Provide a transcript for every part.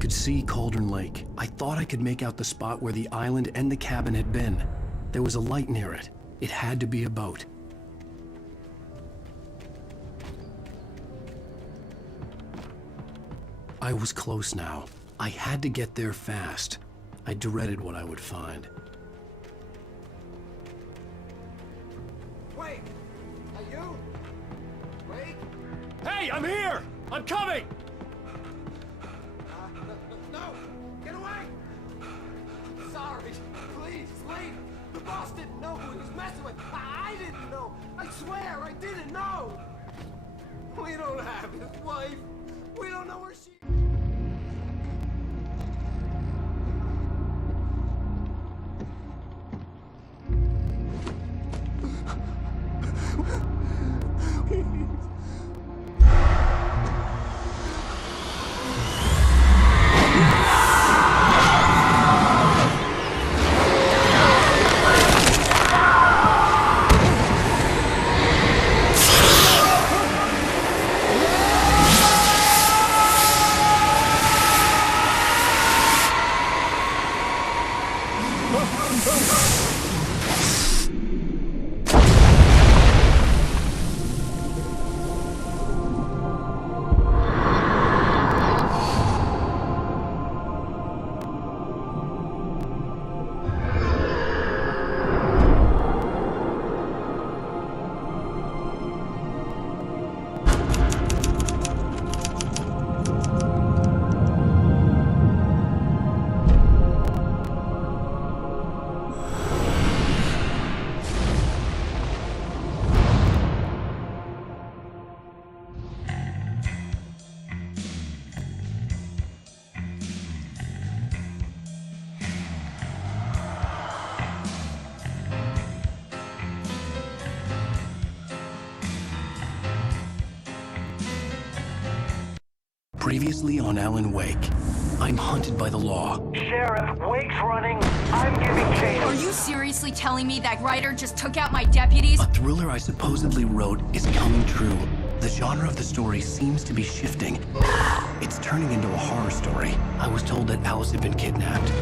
could see Cauldron Lake. I thought I could make out the spot where the island and the cabin had been. There was a light near it. It had to be a boat. I was close now. I had to get there fast. I dreaded what I would find. Wait! Are you? Wait! Hey, I'm here! I'm coming! No! Get away! Sorry. Please, leave! The boss didn't know who he was messing with. I didn't know. I swear, I didn't know. We don't have his wife. We don't know where she... Previously on Alan Wake, I'm hunted by the law. Sheriff, Wake's running. I'm giving chase. Are you seriously telling me that writer just took out my deputies? A thriller I supposedly wrote is coming true. The genre of the story seems to be shifting. It's turning into a horror story. I was told that Alice had been kidnapped,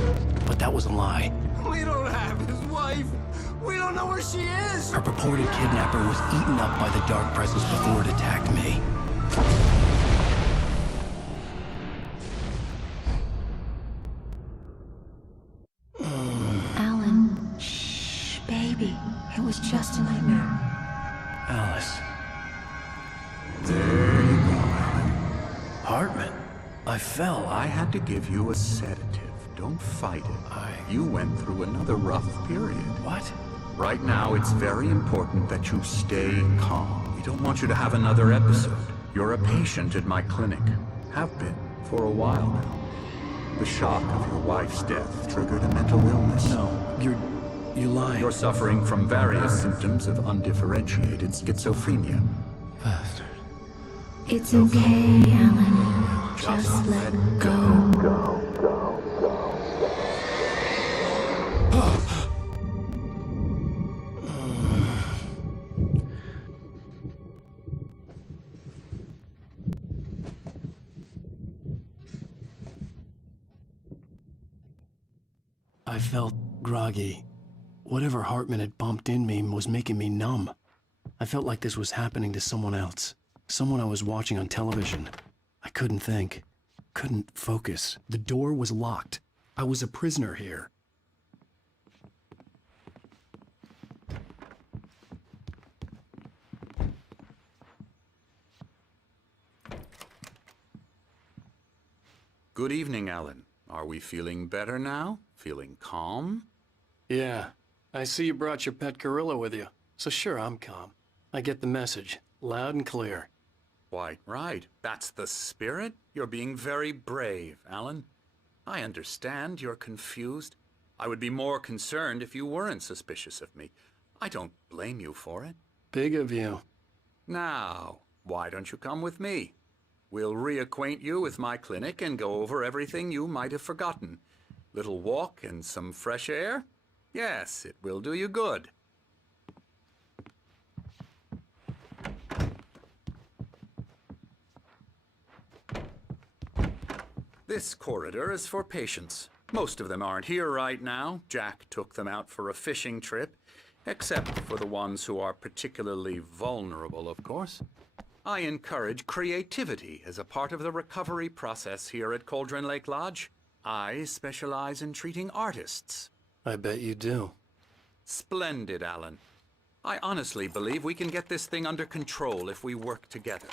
but that was a lie. We don't have his wife. We don't know where she is. Her purported kidnapper was eaten up by the dark presence before it attacked me. Alan, shh, baby. It was just a nightmare. Alice. There you go, Alan. Hartman. I fell. I had to give you a sedative. Don't fight it. You went through another rough period. What? Right now, it's very important that you stay calm. We don't want you to have another episode. You're a patient at my clinic. Have been for a while now. The shock of your wife's death triggered a mental illness. No, you're lying. You're suffering from various symptoms of undifferentiated schizophrenia. Bastard. It's okay, Alan. Just let go. I felt groggy. Whatever Hartman had bumped in me was making me numb. I felt like this was happening to someone else. Someone I was watching on television. I couldn't think. Couldn't focus. The door was locked. I was a prisoner here. Good evening, Alan. Are we feeling better now? Feeling calm? Yeah. I see you brought your pet gorilla with you. So sure, I'm calm. I get the message. Loud and clear. Quite right. That's the spirit. You're being very brave, Alan. I understand you're confused. I would be more concerned if you weren't suspicious of me. I don't blame you for it. Big of you. Now, why don't you come with me? We'll reacquaint you with my clinic and go over everything you might have forgotten. Little walk and some fresh air? Yes, it will do you good. This corridor is for patients. Most of them aren't here right now. Jack took them out for a fishing trip, except for the ones who are particularly vulnerable, of course. I encourage creativity as a part of the recovery process here at Cauldron Lake Lodge. I specialize in treating artists. I bet you do. Splendid, Alan. I honestly believe we can get this thing under control if we work together.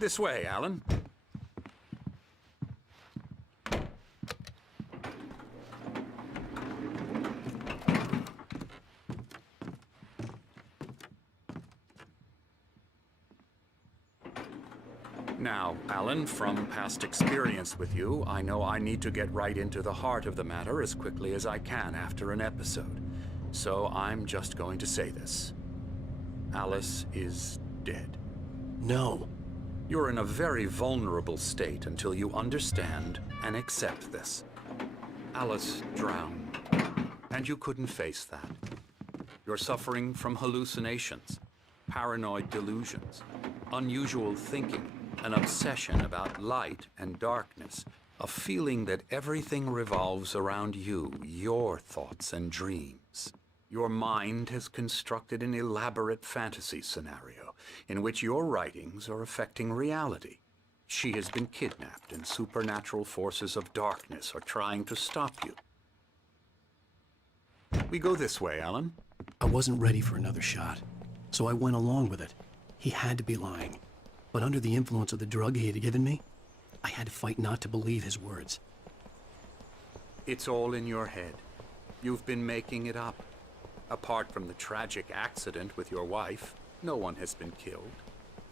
This way, Alan. Now, Alan, from past experience with you, I know I need to get right into the heart of the matter as quickly as I can after an episode. So I'm just going to say this. Alice is dead. No. You're in a very vulnerable state until you understand and accept this. Alice drowned, and you couldn't face that. You're suffering from hallucinations, paranoid delusions, unusual thinking, an obsession about light and darkness, a feeling that everything revolves around you, your thoughts and dreams. Your mind has constructed an elaborate fantasy scenario in which your writings are affecting reality. She has been kidnapped and supernatural forces of darkness are trying to stop you. We go this way, Alan. I wasn't ready for another shot, so I went along with it. He had to be lying. But under the influence of the drug he had given me, I had to fight not to believe his words. It's all in your head. You've been making it up. Apart from the tragic accident with your wife, no one has been killed.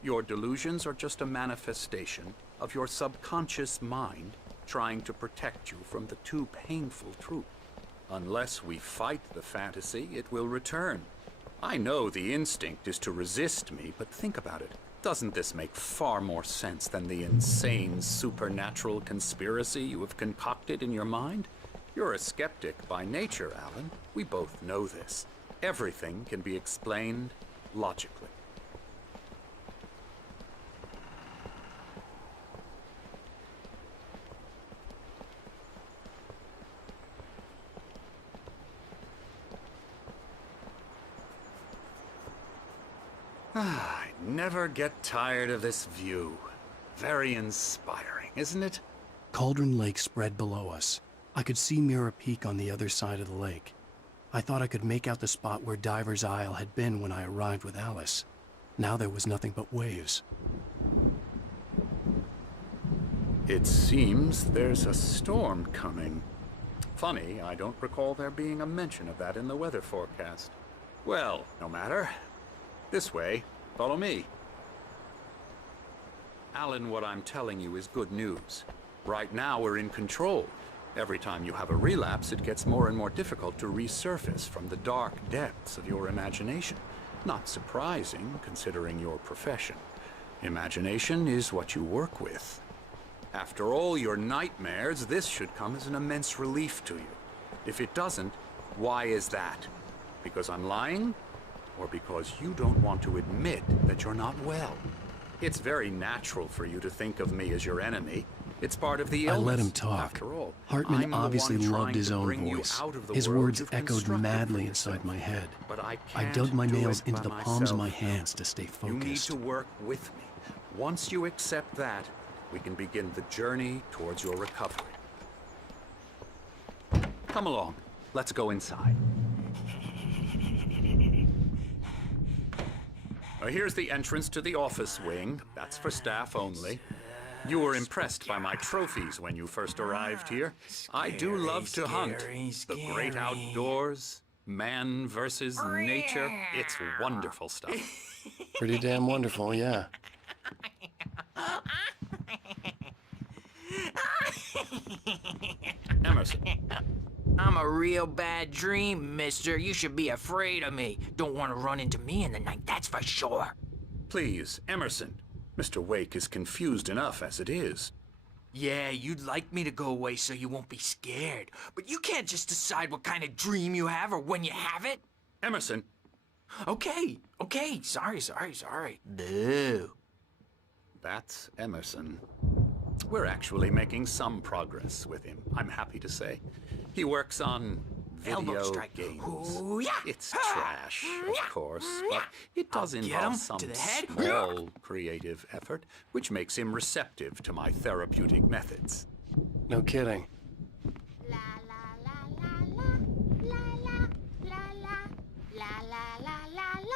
Your delusions are just a manifestation of your subconscious mind trying to protect you from the too painful truth. Unless we fight the fantasy, it will return. I know the instinct is to resist me, but think about it. Doesn't this make far more sense than the insane supernatural conspiracy you have concocted in your mind? You're a skeptic by nature, Alan. We both know this. Everything can be explained logically. I never get tired of this view. Very inspiring, isn't it? Cauldron Lake spread below us. I could see Mirror Peak on the other side of the lake. I thought I could make out the spot where Diver's Isle had been when I arrived with Alice. Now there was nothing but waves. It seems there's a storm coming. Funny, I don't recall there being a mention of that in the weather forecast. Well, no matter. This way. Follow me. Alan, what I'm telling you is good news. Right now, we're in control. Every time you have a relapse, it gets more and more difficult to resurface from the dark depths of your imagination. Not surprising, considering your profession. Imagination is what you work with. After all your nightmares, this should come as an immense relief to you. If it doesn't, why is that? Because I'm lying? Or because you don't want to admit that you're not well? It's very natural for you to think of me as your enemy. It's part of the illness. I let him talk. After all, Hartman I'm obviously the one loved his trying to own bring you voice. out of the His world words you've echoed constructed madly for inside yourself. my head. But I I can't dug my do nails it into by the palms of myself. my hands to stay You need focused. to work with me. Once you accept that, we can begin the journey towards your recovery. Come along. Let's go inside. Here's the entrance to the office wing. That's for staff only. You were impressed by my trophies when you first arrived here. I do love to hunt. The great outdoors, man versus nature. It's wonderful stuff. Pretty damn wonderful, yeah. Emerson. I'm a real bad dream, mister. You should be afraid of me. Don't want to run into me in the night, that's for sure. Please, Emerson. Mr. Wake is confused enough as it is. Yeah, you'd like me to go away so you won't be scared. But you can't just decide what kind of dream you have or when you have it. Emerson. Okay. Sorry. Boo. That's Emerson. We're actually making some progress with him, I'm happy to say. He works on Elbow video strike. games. Ooh, yeah. It's trash, of course, but it does I'll get involve him some to the head. small creative effort, which makes him receptive to my therapeutic methods. No kidding. La la la la la la la la la la la la la la.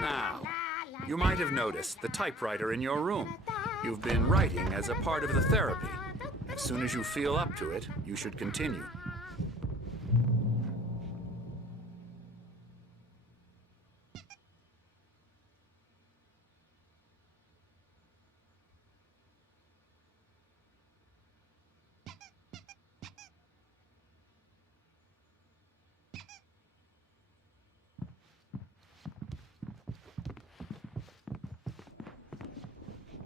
Now, you might have noticed the typewriter in your room. You've been writing as a part of the therapy. As soon as you feel up to it, you should continue.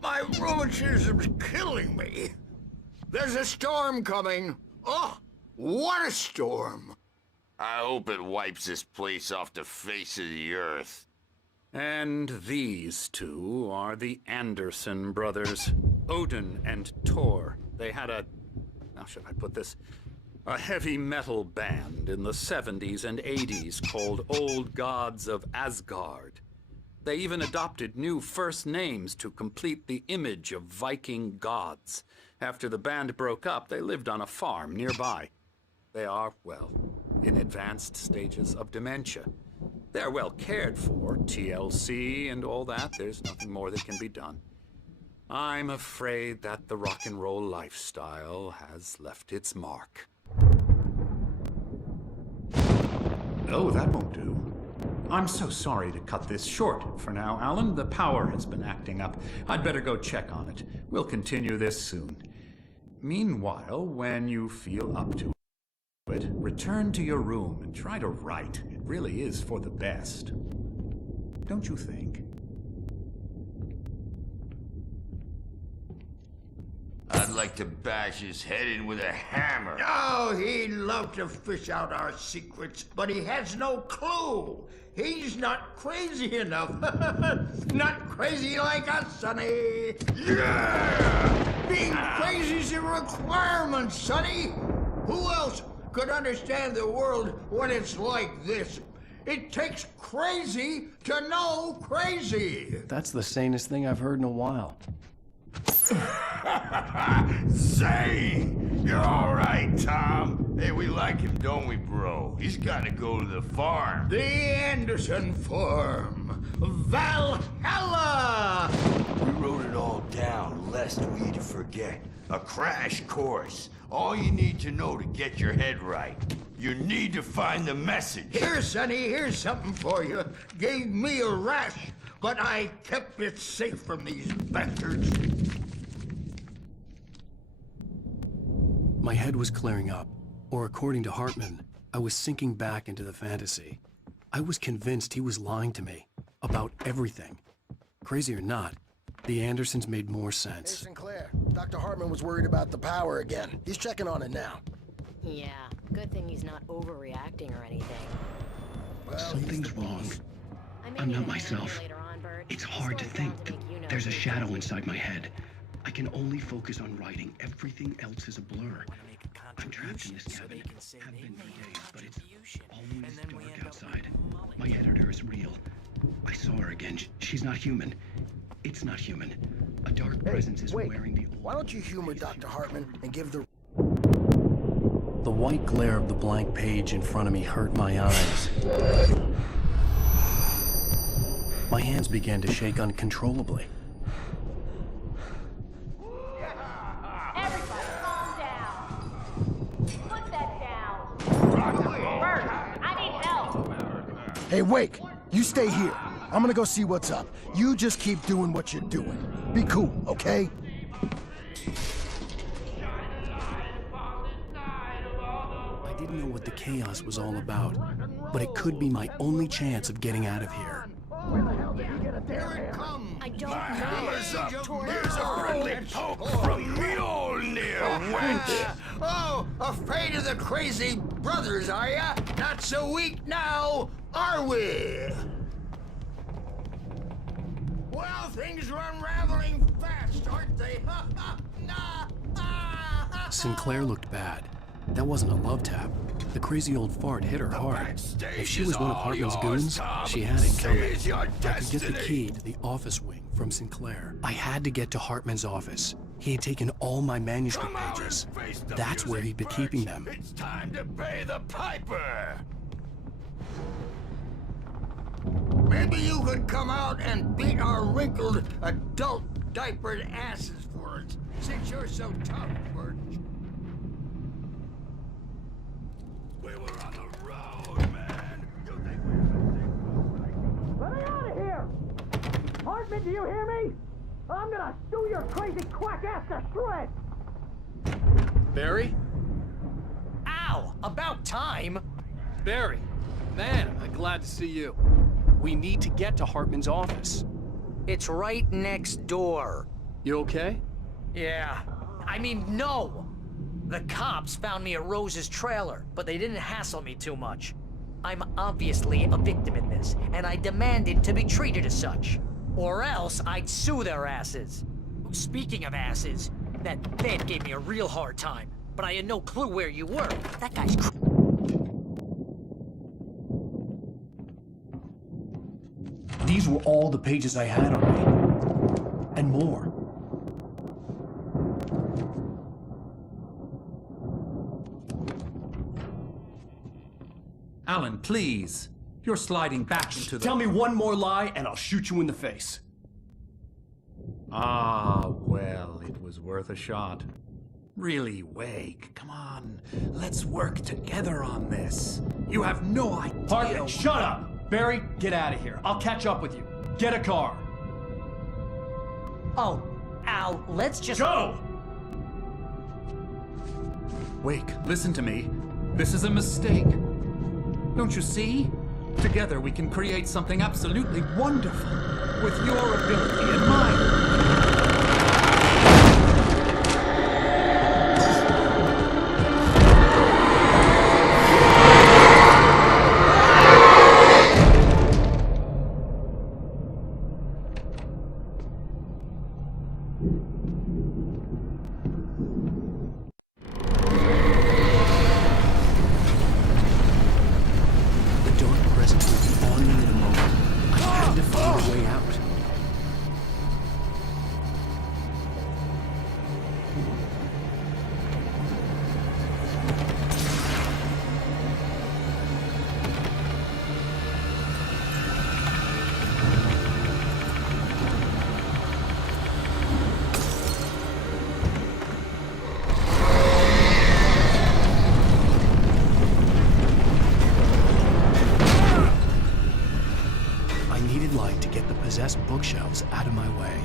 My rheumatism's killing me. There's a storm coming. Oh, what a storm. I hope it wipes this place off the face of the earth. And these two are the Anderson brothers, Odin and Thor. They had how should I put this? A heavy metal band in the 70s and 80s called Old Gods of Asgard. They even adopted new first names to complete the image of Viking gods. After the band broke up, they lived on a farm nearby. They are, well, in advanced stages of dementia. They're well cared for, TLC and all that. There's nothing more that can be done. I'm afraid that the rock and roll lifestyle has left its mark. Oh, that won't do. I'm so sorry to cut this short for now, Alan. The power has been acting up. I'd better go check on it. We'll continue this soon. Meanwhile, when you feel up to it, return to your room and try to write. It really is for the best. Don't you think? I'd like to bash his head in with a hammer. Oh, he'd love to fish out our secrets, but he has no clue. He's not crazy enough. Not crazy like us, Sonny. Yeah! Being crazy's a requirement, Sonny. Who else could understand the world when it's like this? It takes crazy to know crazy. That's the sanest thing I've heard in a while. Say, you're all right, Tom. Hey, we like him, don't we, bro? He's got to go to the farm. The Anderson farm. Valhalla! We wrote it all down, lest we forget. A crash course. All you need to know to get your head right. You need to find the message. Here, Sonny, here's something for you. Gave me a rash, but I kept it safe from these bastards. My head was clearing up, or according to Hartman, I was sinking back into the fantasy. I was convinced he was lying to me about everything. Crazy or not, the Andersons made more Hey, sense. Sinclair. Dr. Hartman was worried about the power again. He's checking on it now. Yeah, good thing he's not overreacting or anything. Well, Something's wrong. I'm not myself. It's hard to think. There's a shadow inside my head. I can only focus on writing. Everything else is a blur. I'm trapped in this cabin. Have been for days, but it's always dark outside. My editor is real. I saw her again. She's not human. It's not human. A dark presence is wearing the old... Why don't you humor Dr. Hartman and give the... The white glare of the blank page in front of me hurt my eyes. My hands began to shake uncontrollably. Everybody calm down. Put that down. Bert, I need help. Hey, Wake, you stay here. I'm gonna go see what's up. You just keep doing what you're doing. Be cool, okay? I didn't know what the chaos was all about, but it could be my only chance of getting out of here. Here it comes. I don't know. Here's a friendly poke from Mjolnir, wench. Oh, afraid of the crazy brothers, are ya? Not so weak now, are we? Well, things are unraveling fast, aren't they? Sinclair looked bad. That wasn't a love tap. The crazy old fart hit her hard. If she was one of Hartman's goons, she had it coming. I could get the key to the office wing from Sinclair. I had to get to Hartman's office. He had taken all my manuscript pages. That's where he'd be keeping them. It's time to pay the piper. Maybe you could come out and beat our wrinkled, adult, diapered asses for us, since you're so tough, Birch. We were on the road, man. You think we Let me out of here! Hartman, do you hear me? I'm gonna sue your crazy quack ass to shreds! Barry? Ow! About time! Barry! Man, I'm glad to see you. We need to get to Hartman's office. It's right next door. You okay? Yeah. I mean, no! The cops found me at Rose's trailer, but they didn't hassle me too much. I'm obviously a victim in this, and I demanded to be treated as such. Or else I'd sue their asses. Speaking of asses, that Fed gave me a real hard time, but I had no clue where you were. That guy's These were all the pages I had on me. And more. Alan, please. You're sliding back into the... Tell me one more lie and I'll shoot you in the face. Ah, well, it was worth a shot. Really, Wake, come on. Let's work together on this. You have no idea... Hartman, shut up! Barry, get out of here. I'll catch up with you. Get a car. Oh, Al, let's just... Go! Wake, listen to me. This is a mistake. Don't you see? Together we can create something absolutely wonderful. With your ability and mine. Possessed bookshelves out of my way.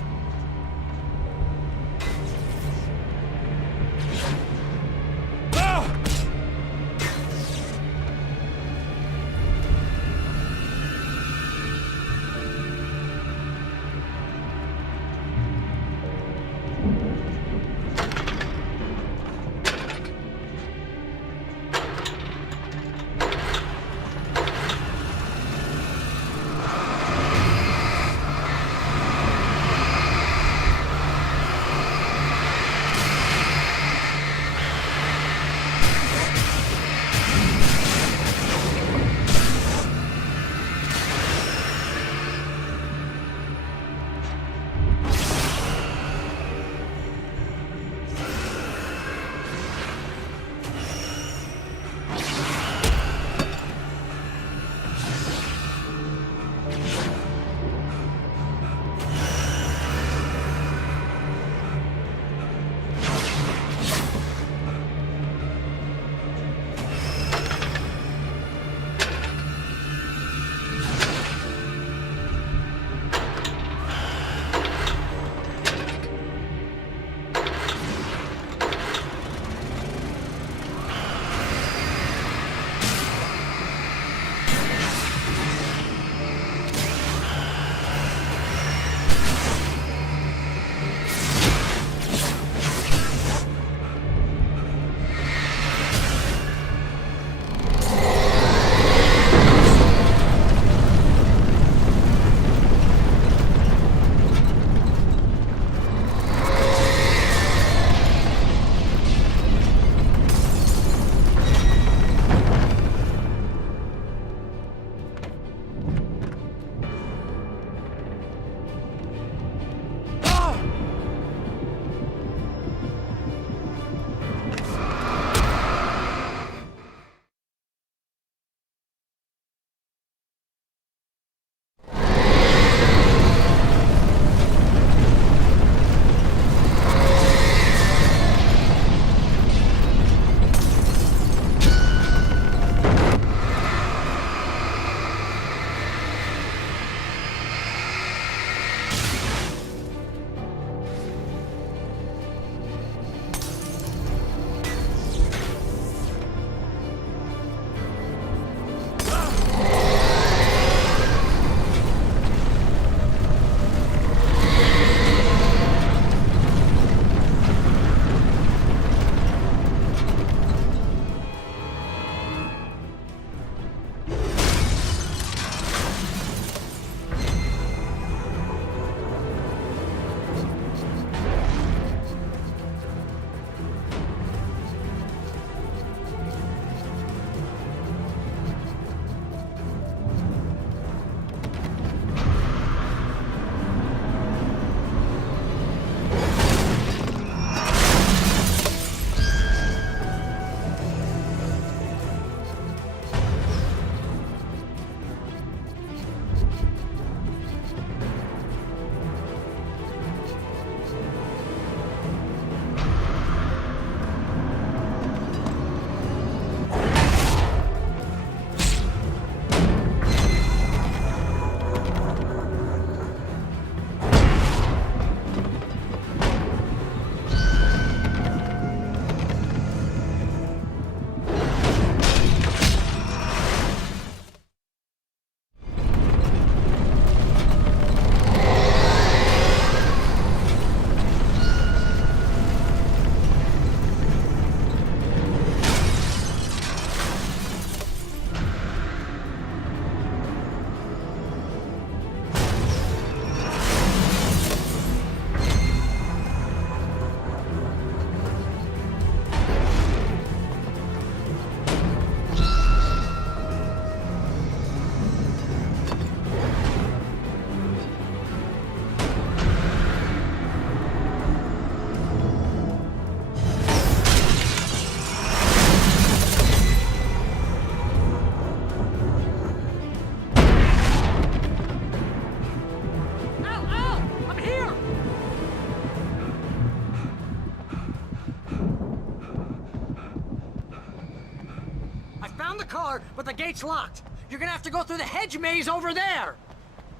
car, but the gate's locked. You're gonna have to go through the hedge maze over there.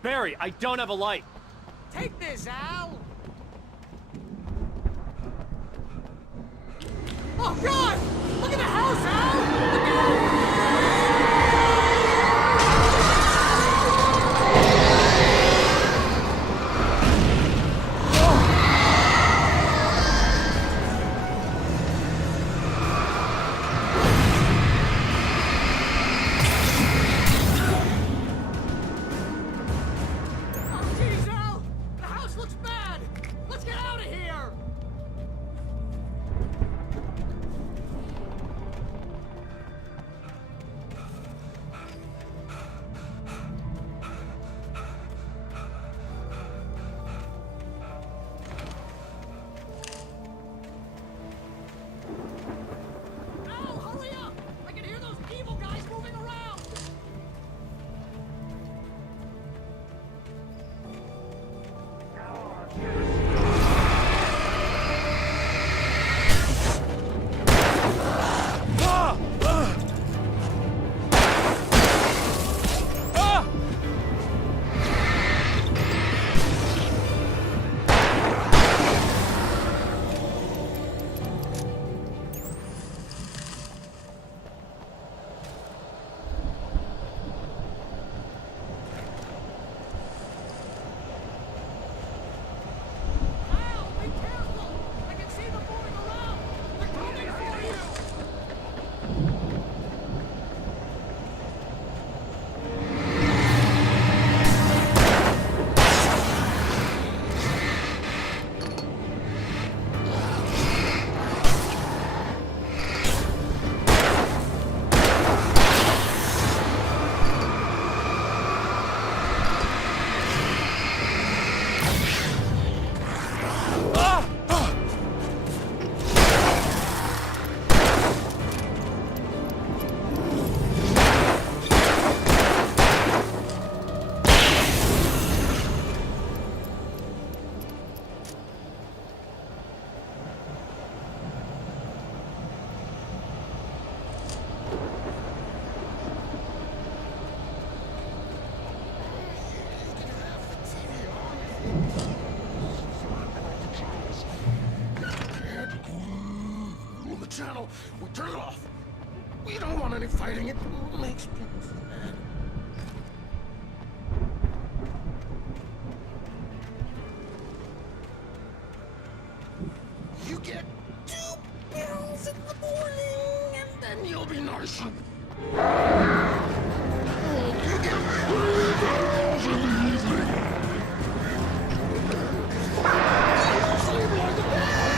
Barry, I don't have a light. Take this, Al. Oh, God! Look at the house, Al! Look out! Channel. We'll turn it off. We don't want any fighting. It makes people mad. You get 2 pills in the morning, and then you'll be nice. You get 3 pills in the evening. Sleep like a dog.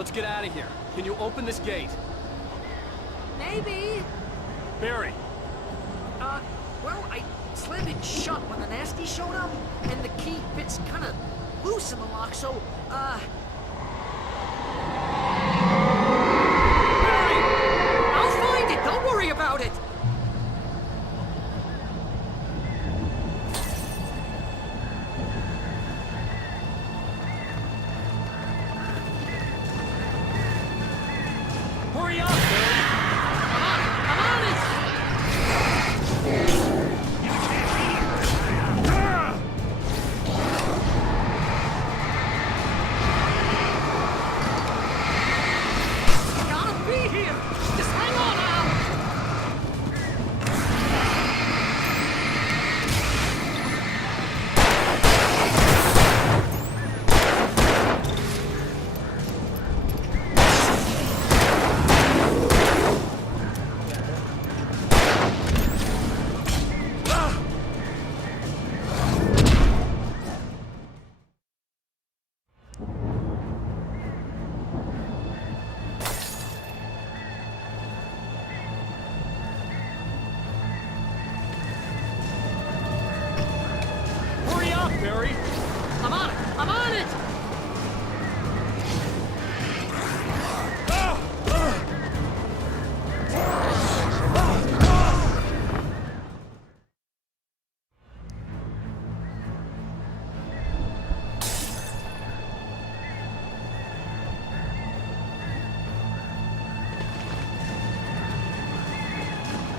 let's get out of here. Can you open this gate? Maybe. Barry. Well, I slammed it shut when the nasty showed up, and the key fits kind of loose in the lock, so, Barry! I'll find it! Don't worry about it! Hurry up, Barry! I'm on it! Gotta be here! Just hang on now! Hurry up, Barry! I'm on it! I'm on it!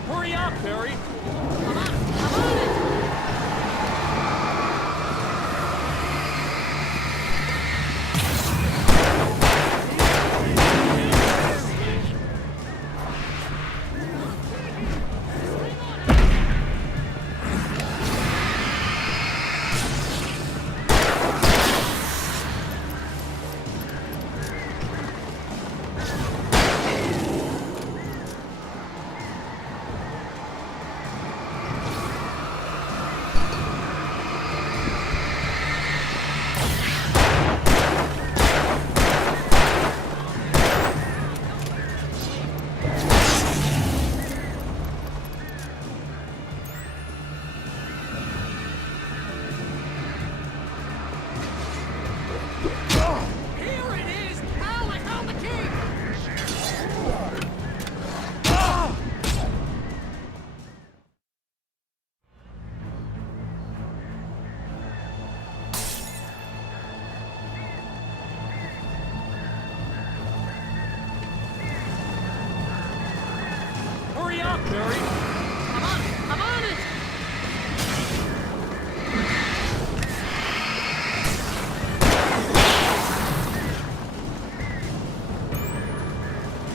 Hurry up, Barry! I'm on it! I'm on it! Here it is! Al, I found the key! Hurry up, Barry! I'm on it! I'm on it!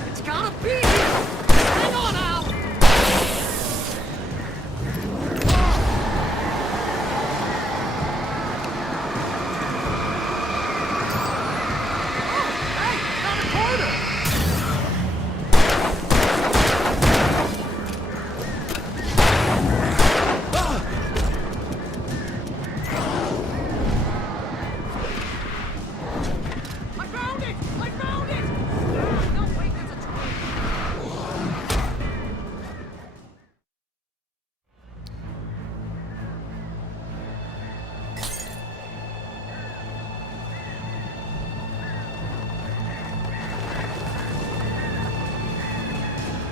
It's gotta be here! Hang on now! Hey, found a corner! I found it! I found it! No, wait, that's a train!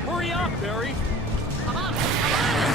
Hurry up, Barry! I'm on it! I'm on it!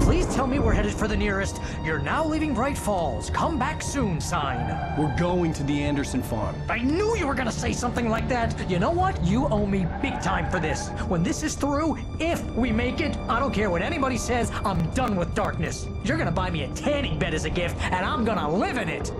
Please tell me we're headed for the nearest "You're now leaving Bright Falls. Come back soon" sign. We're going to the Anderson farm. I knew you were gonna say something like that. You know what? You owe me big time for this. When this is through, if we make it, I don't care what anybody says, I'm done with darkness. You're gonna buy me a tanning bed as a gift, and I'm gonna live in it.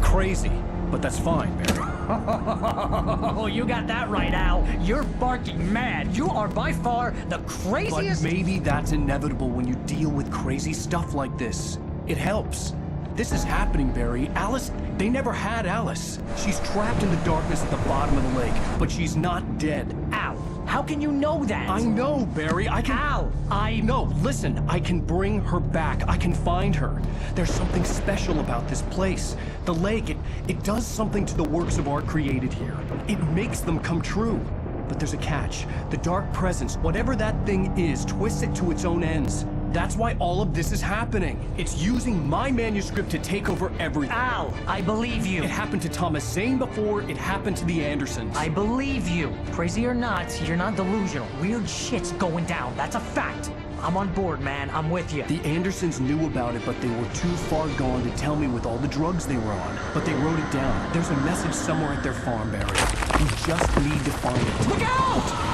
Crazy, but that's fine, Barry. Oh, you got that right, Al. You're barking mad. You are by far the craziest. But maybe that's inevitable when you deal with crazy stuff like this. It helps. This is happening, Barry. Alice, they never had Alice. She's trapped in the darkness at the bottom of the lake, but she's not dead. Al, how can you know that? I know, Barry. I can... Al, No, listen. I can bring her back. I can find her. There's something special about this place. The lake, it does something to the works of art created here. It makes them come true. But there's a catch. The dark presence, whatever that thing is, twists it to its own ends. That's why all of this is happening. It's using my manuscript to take over everything. Al, I believe you. It happened to Thomas Zane before it happened to the Andersons. I believe you. Crazy or not, you're not delusional. Weird shit's going down. That's a fact. I'm on board, man. I'm with you. The Andersons knew about it, but they were too far gone to tell me with all the drugs they were on. But they wrote it down. There's a message somewhere at their farm, Barry. We just need to find it. Look out!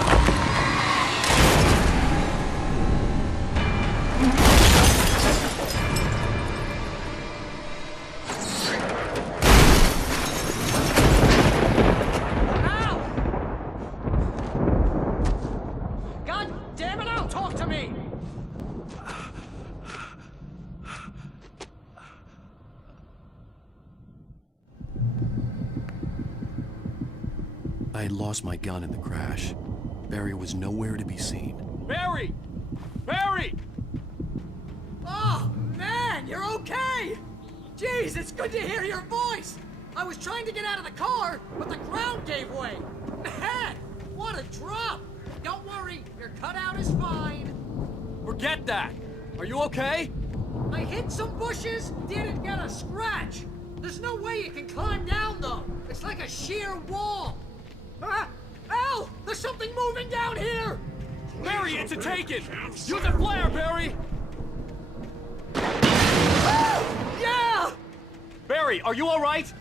I had lost my gun in the crash. Barry was nowhere to be seen. Barry! Barry! Oh, man, you're okay! Jeez, it's good to hear your voice! I was trying to get out of the car, but the ground gave way! Man, what a drop! Don't worry, your cutout is fine. Forget that! Are you okay? I hit some bushes, didn't get a scratch! There's no way you can climb down, though! It's like a sheer wall! Ah! Al! There's something moving down here! Barry, it's a take-it! Use a flare, Barry! Ah! Yeah! Barry, are you alright?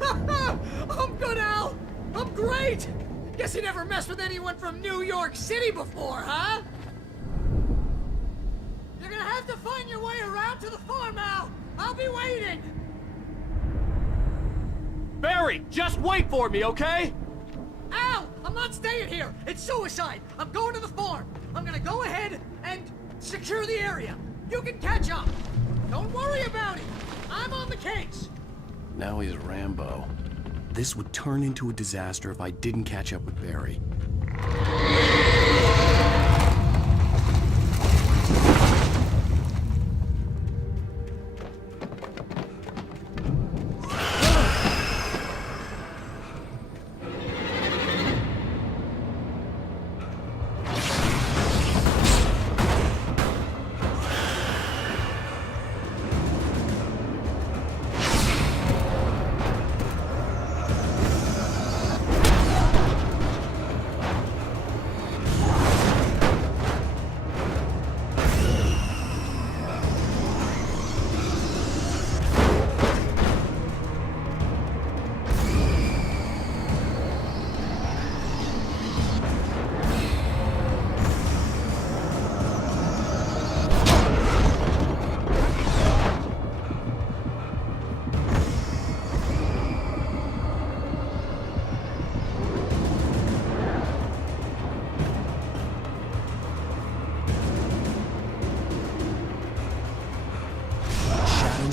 I'm good, Al! I'm great! Guess you never messed with anyone from New York City before, huh? You're gonna have to find your way around to the farm, Al! I'll be waiting! Barry, just wait for me, okay? Al! I'm not staying here! It's suicide! I'm going to the farm! I'm gonna go ahead and secure the area! You can catch up! Don't worry about it! I'm on the case! Now he's Rambo. This would turn into a disaster if I didn't catch up with Barry.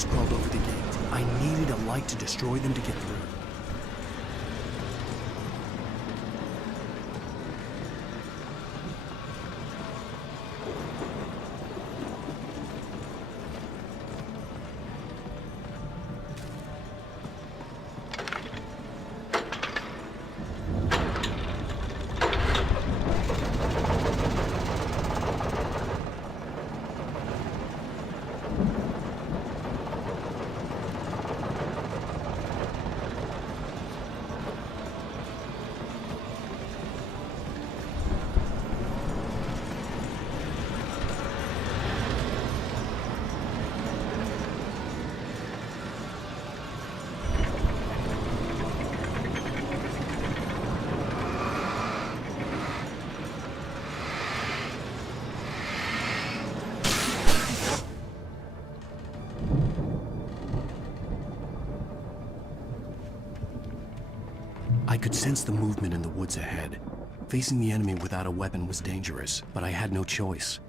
Crawled over the gate. I needed a light to destroy them to get through. could sense the movement in the woods ahead. Facing the enemy without a weapon was dangerous, but I had no choice.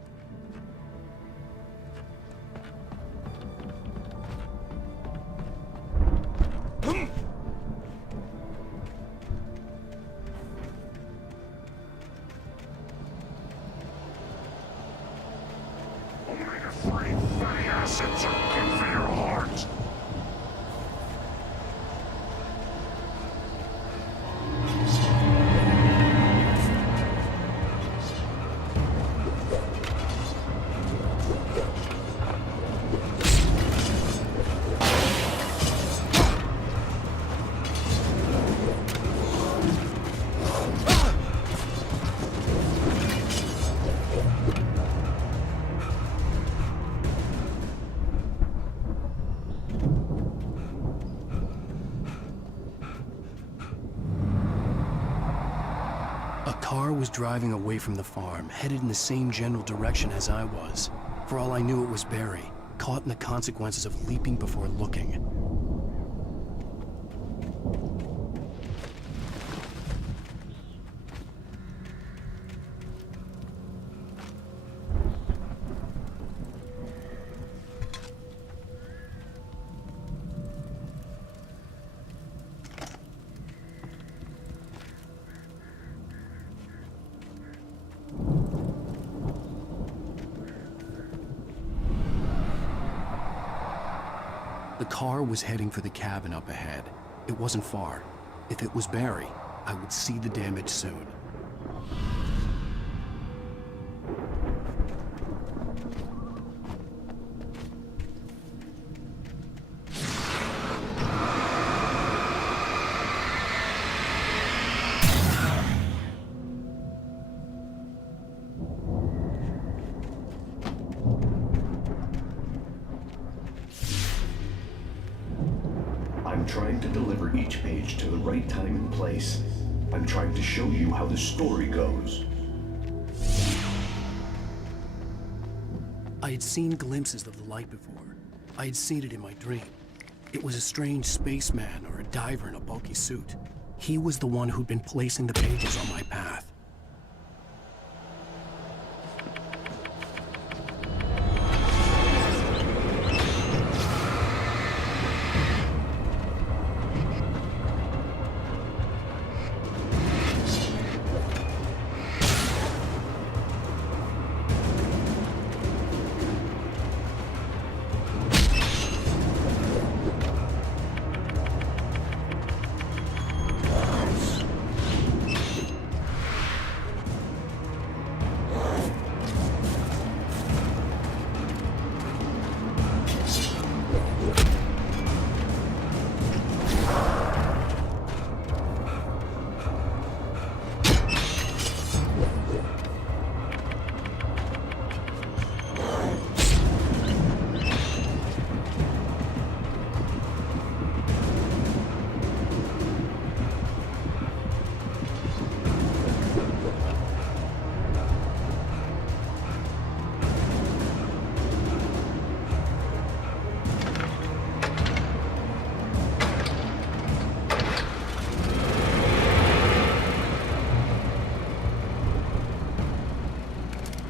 A car was driving away from the farm, headed in the same general direction as I was. For all I knew, it was Barry, caught in the consequences of leaping before looking. The car was heading for the cabin up ahead. It wasn't far. If it was Barry, I would see the damage soon. I'm trying to deliver each page to the right time and place. I'm trying to show you how the story goes. I had seen glimpses of the light before. I had seen it in my dream. It was a strange spaceman or a diver in a bulky suit. He was the one who'd been placing the pages on my path.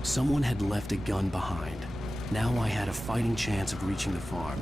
Someone had left a gun behind. Now I had a fighting chance of reaching the farm.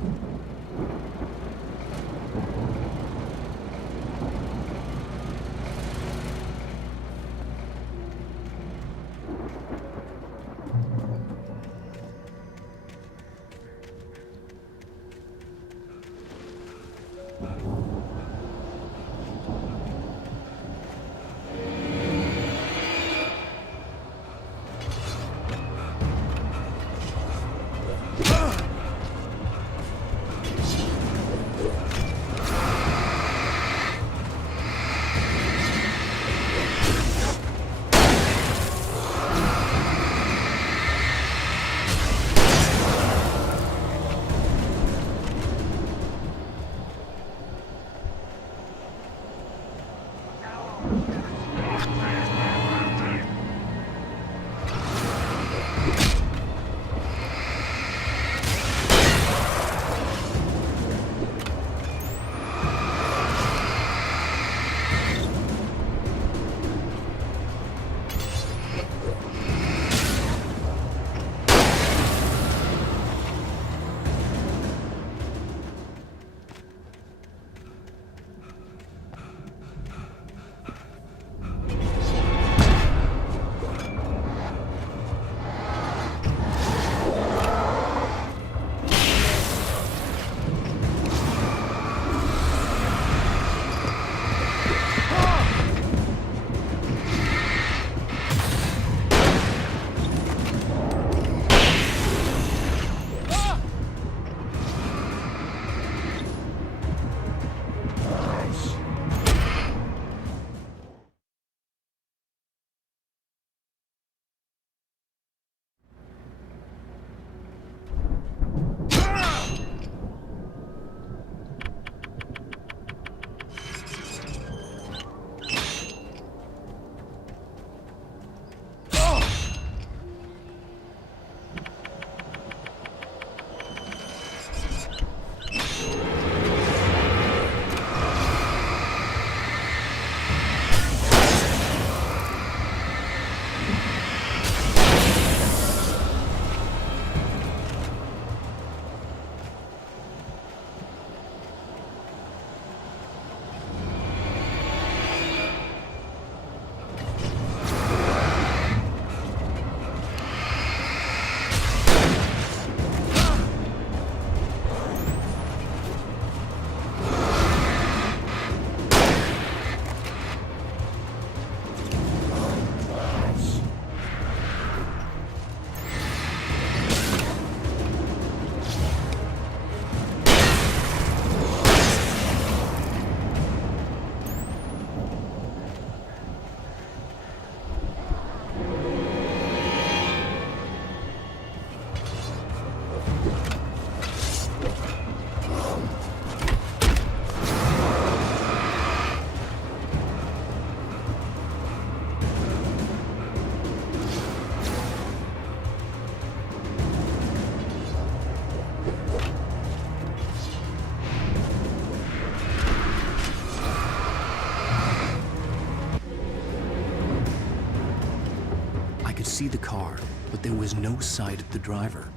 could see the car, but there was no sight of the driver.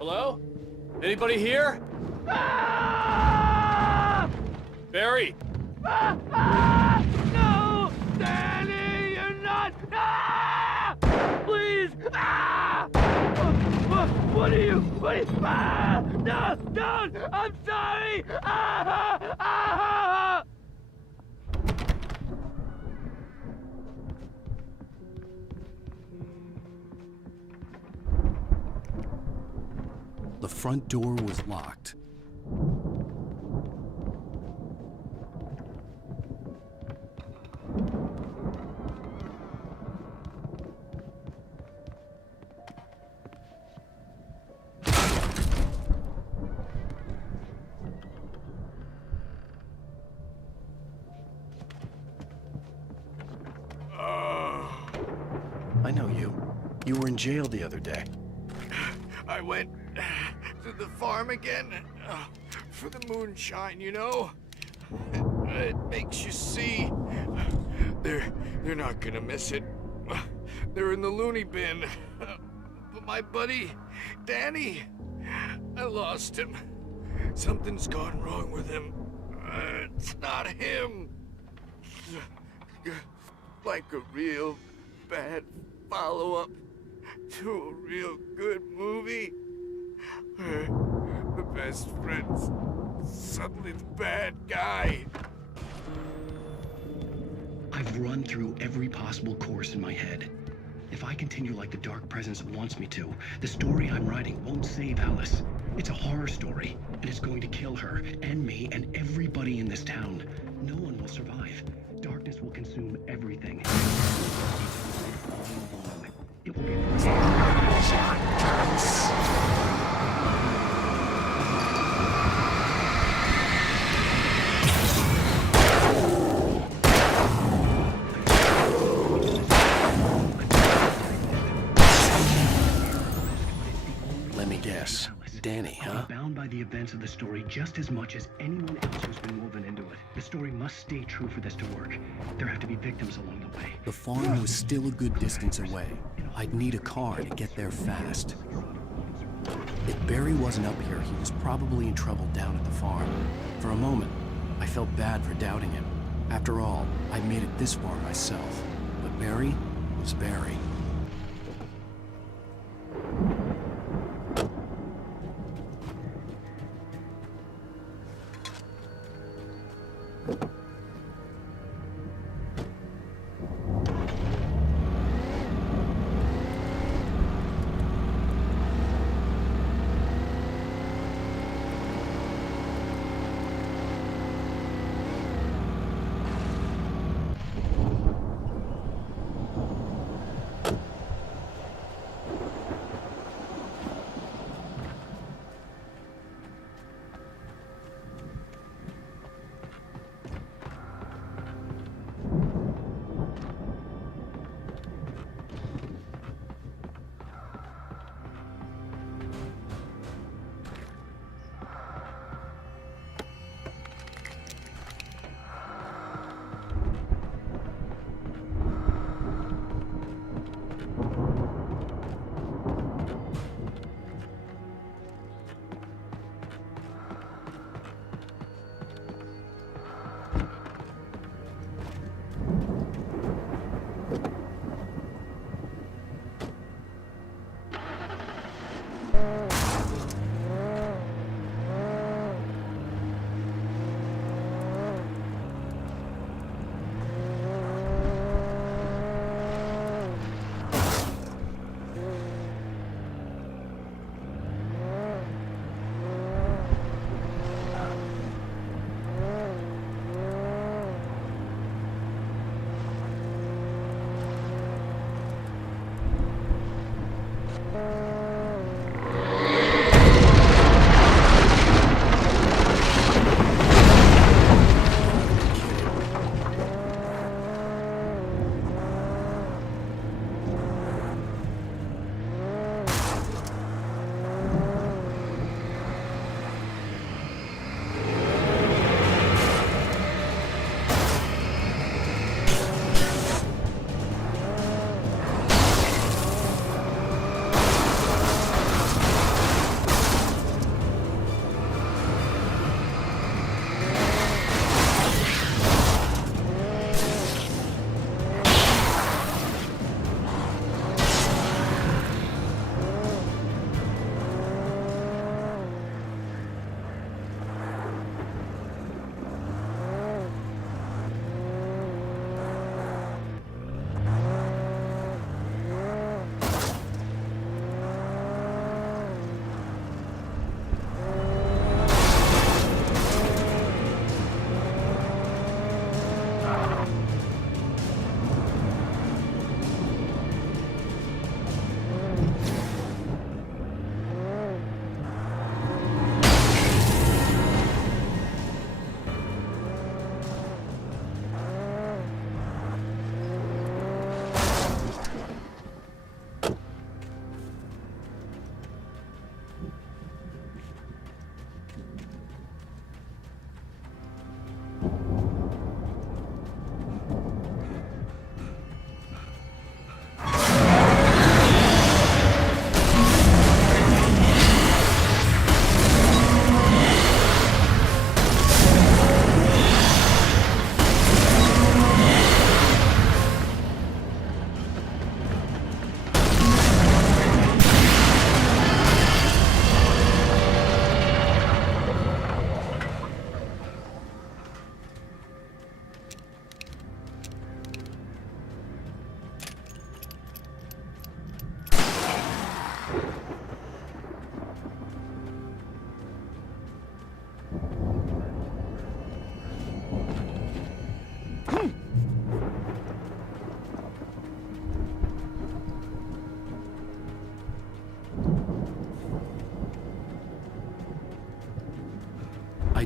Hello? Anybody here? Barry! No! Danny, you're not! Please! What are you? No! Don't! I'm sorry! The front door was locked. I know you. You were in jail the other day. I went to the farm again for the moonshine, you know? It makes you see. They're not gonna miss it. They're in the loony bin. But my buddy, Danny, I lost him. Something's gone wrong with him. It's not him. Like a real bad follow-up to a real good movie. The best friend's suddenly the bad guy. I've run through every possible course in my head. If I continue like the Dark Presence wants me to, the story I'm writing won't save Alice. It's a horror story, and it's going to kill her, and me, and everybody in this town. No one will survive. Darkness will consume everything. It will be Let me guess. Danny, huh? bound by the events of the story just as much as anyone else who's been woven into it. The story must stay true for this to work. There have to be victims along the way. The farm was still a good distance away. I'd need a car to get there fast. If Barry wasn't up here, he was probably in trouble down at the farm. For a moment, I felt bad for doubting him. After all, I made it this far myself. But Barry was Barry.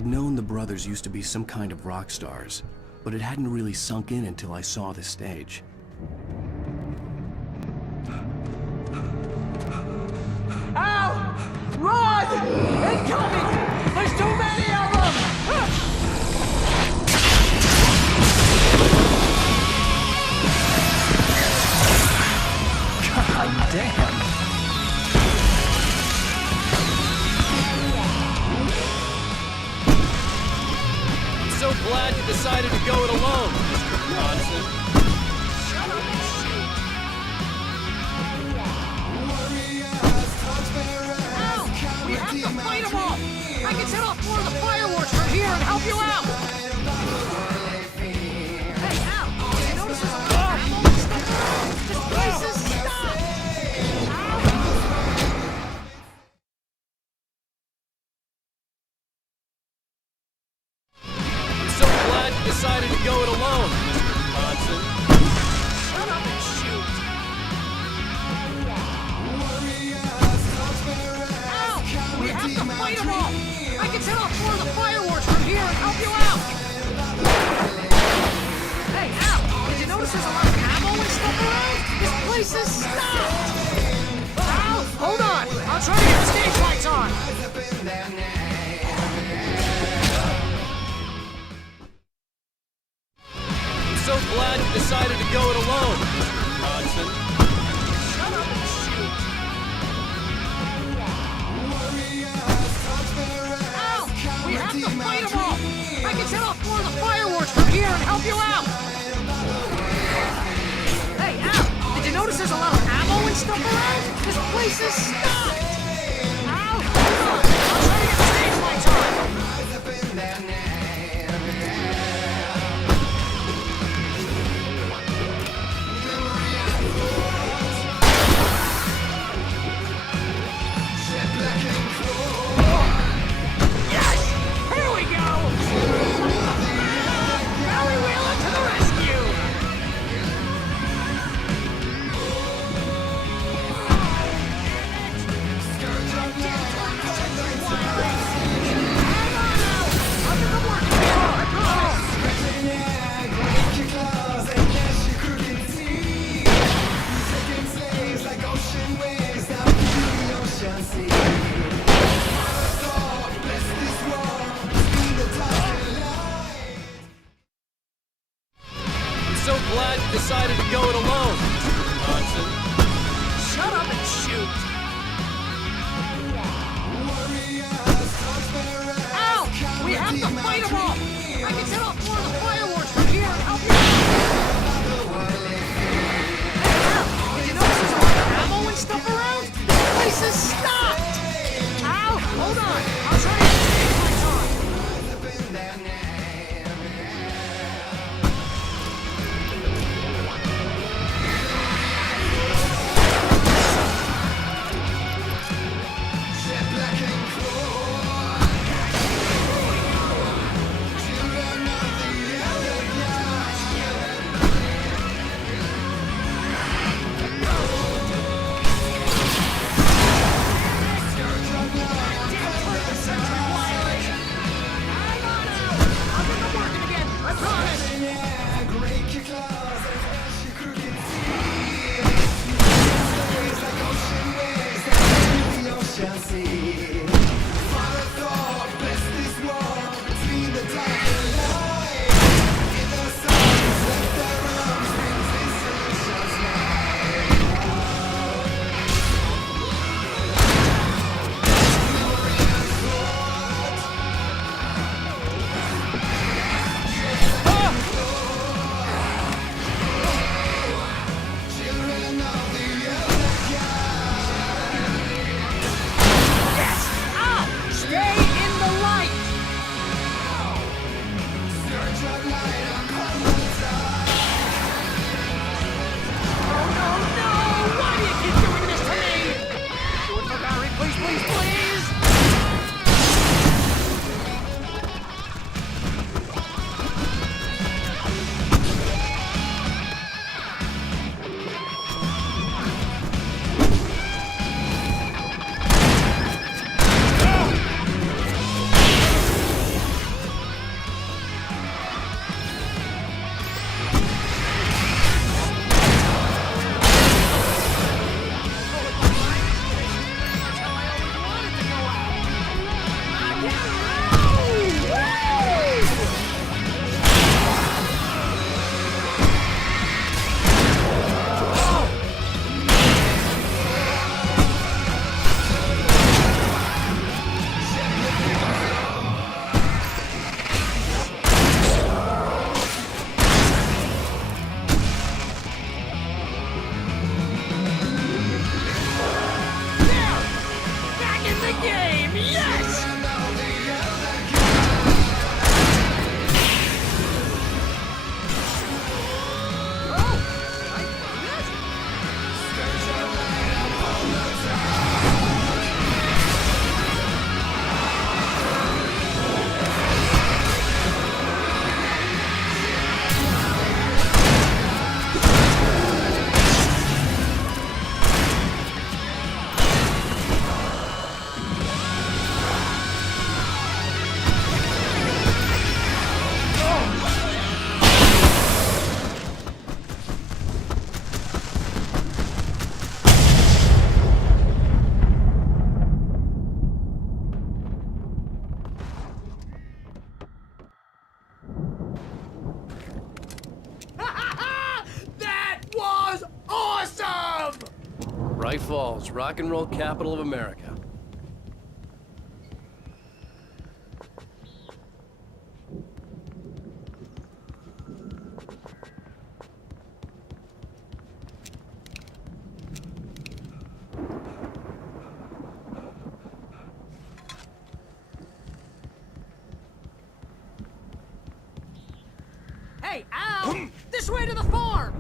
I'd known the brothers used to be some kind of rock stars, but it hadn't really sunk in until I saw this stage. Ow! Run! Incoming! There's too many of them! God damn. I'm so glad you decided to go it alone, Mr. Bronson. Shut up and shoot! Ow! We have to fight them all! I can set off more of the fireworks from here and help you out! Hey, Al! Did you notice there's a lot of ammo and stuff around? This place is stopped! I'm so glad you decided to go it alone, Mr. Bronson. Shut up and shoot! Ow! We have to fight them all! I can set off more of the fireworks from here and help you out! Hey, Al! Did you notice there's a lot of ammo and stuff around? This place is stopped! Al! Hold on! I'll try to get the stage lights on! I'm so glad you decided to go it alone, Mr. Bronson. Shut up and shoot! Ow! We have to fight them all! I can set off more of the fireworks from here and help you out! Hey, Al! Did you notice there's a lot of ammo and stuff around? This place is stopped! Al! Hold on! I'll try to get the stage lights on! Yes! Here we go! Valley Wheeler to the rescue! Hang on now! I'll get the work here, I promise! I'm so glad you decided to go it alone, Mr. Bronson. Shut up and shoot! Ow! We have to fight them all! I can set off more of the fireworks from here and help you out! Hey, Al! Did you notice there's a lot of ammo and stuff around? This place is stopped! Al! Hold on! I'll try to get the stage lights on! Bright Falls, rock and roll capital of America. Hey, Al! This way to the farm!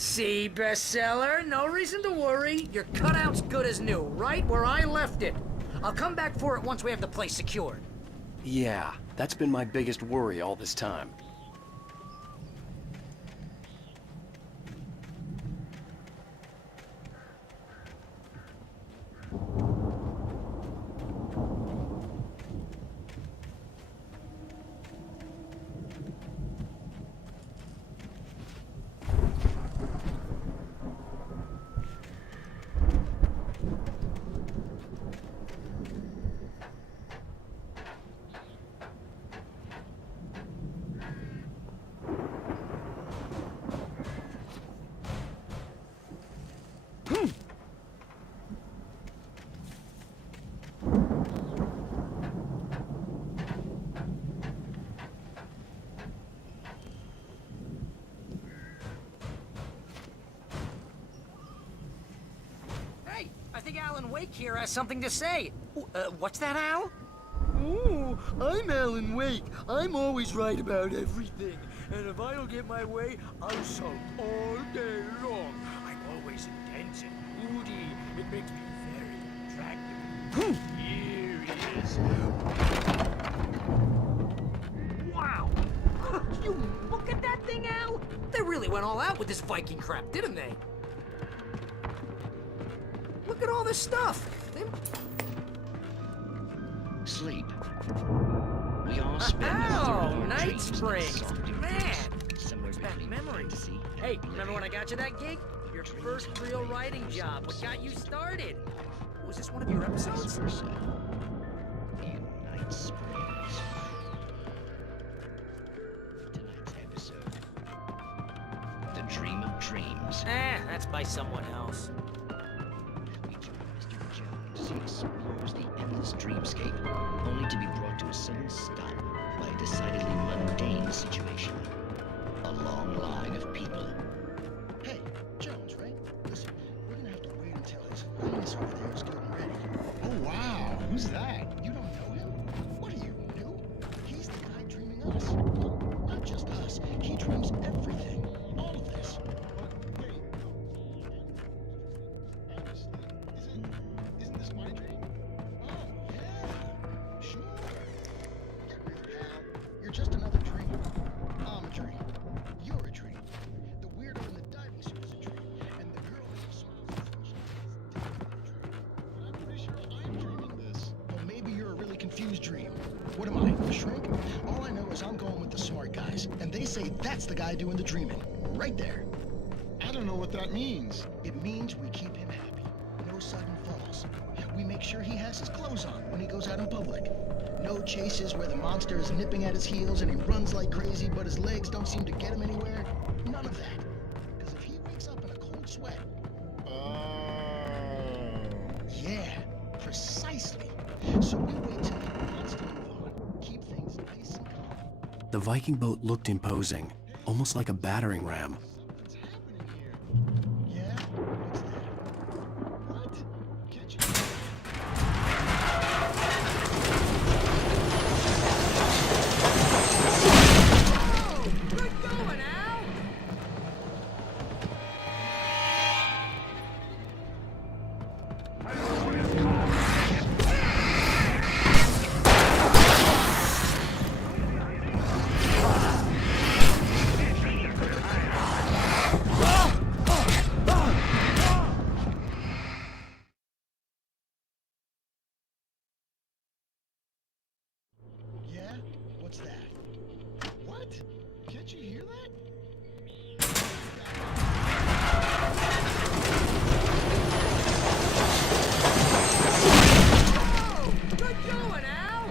See, bestseller? No reason to worry. Your cutout's good as new, right where I left it. I'll come back for it once we have the place secured. Yeah, that's been my biggest worry all this time. Hey, I think Alan Wake here has something to say. What's that, Al? Oh, I'm Alan Wake. I'm always right about everything. And if I don't get my way, I'll sulk all day long. I'm always intense and moody. It makes me very attractive. Here he is. Wow! You look at that thing, Al! They really went all out with this Viking crap, didn't they? Look at all this stuff. Sleep. We all spend our Night dreams in Springs. soft Man, somewhere what's that between memory? fantasy Hey, and remember when I got you that gig? Your first real writing job. What got you started? Was this one of your episodes? versa. In Night Springs. Tonight's episode. The Dream of Dreams. That's by someone else. We join Mr. Jones as he explores the endless dreamscape, only to be brought to a sudden stop by a decidedly mundane situation. A long line of people. Hey, Jones, right? Listen, we're gonna have to wait until his highness over there is good and ready. Oh, wow. Who's that? You don't know him? What are you, new? He's the guy dreaming us. Well, not just us. He dreams everything. All of this. But wait. Honestly, isn't this my dream? Oh, yeah. Sure. Get real, pal. You're just another dream. I'm a dream. You're a dream. The weirdo in the diving suit is a dream. And the girl who smiles is a dream. But I'm pretty sure I'm dreaming this. Well, maybe you're a really confused dream. What am I, a shrink? All I know is I'm going with the smart guys. And they say that's the guy doing the dreaming. Right there. I don't know what that means. It means we keep him happy. No sudden falls. We make sure he has his clothes on when he goes out in public. No chases where the monster is nipping at his heels and he runs like crazy, but his legs don't seem to get him anywhere. None of that. Because if he wakes up in a sweat. Yeah, precisely. So we wait till he wants to move on. Keep things nice and calm. The Viking boat looked imposing, almost like a battering ram. Something's happening here. Yeah? What's that? What? Can't you... Good going, Al! Yeah? What's that? What? Can't you hear that? Good going, Al!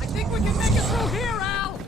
I think we can make it through here, Al!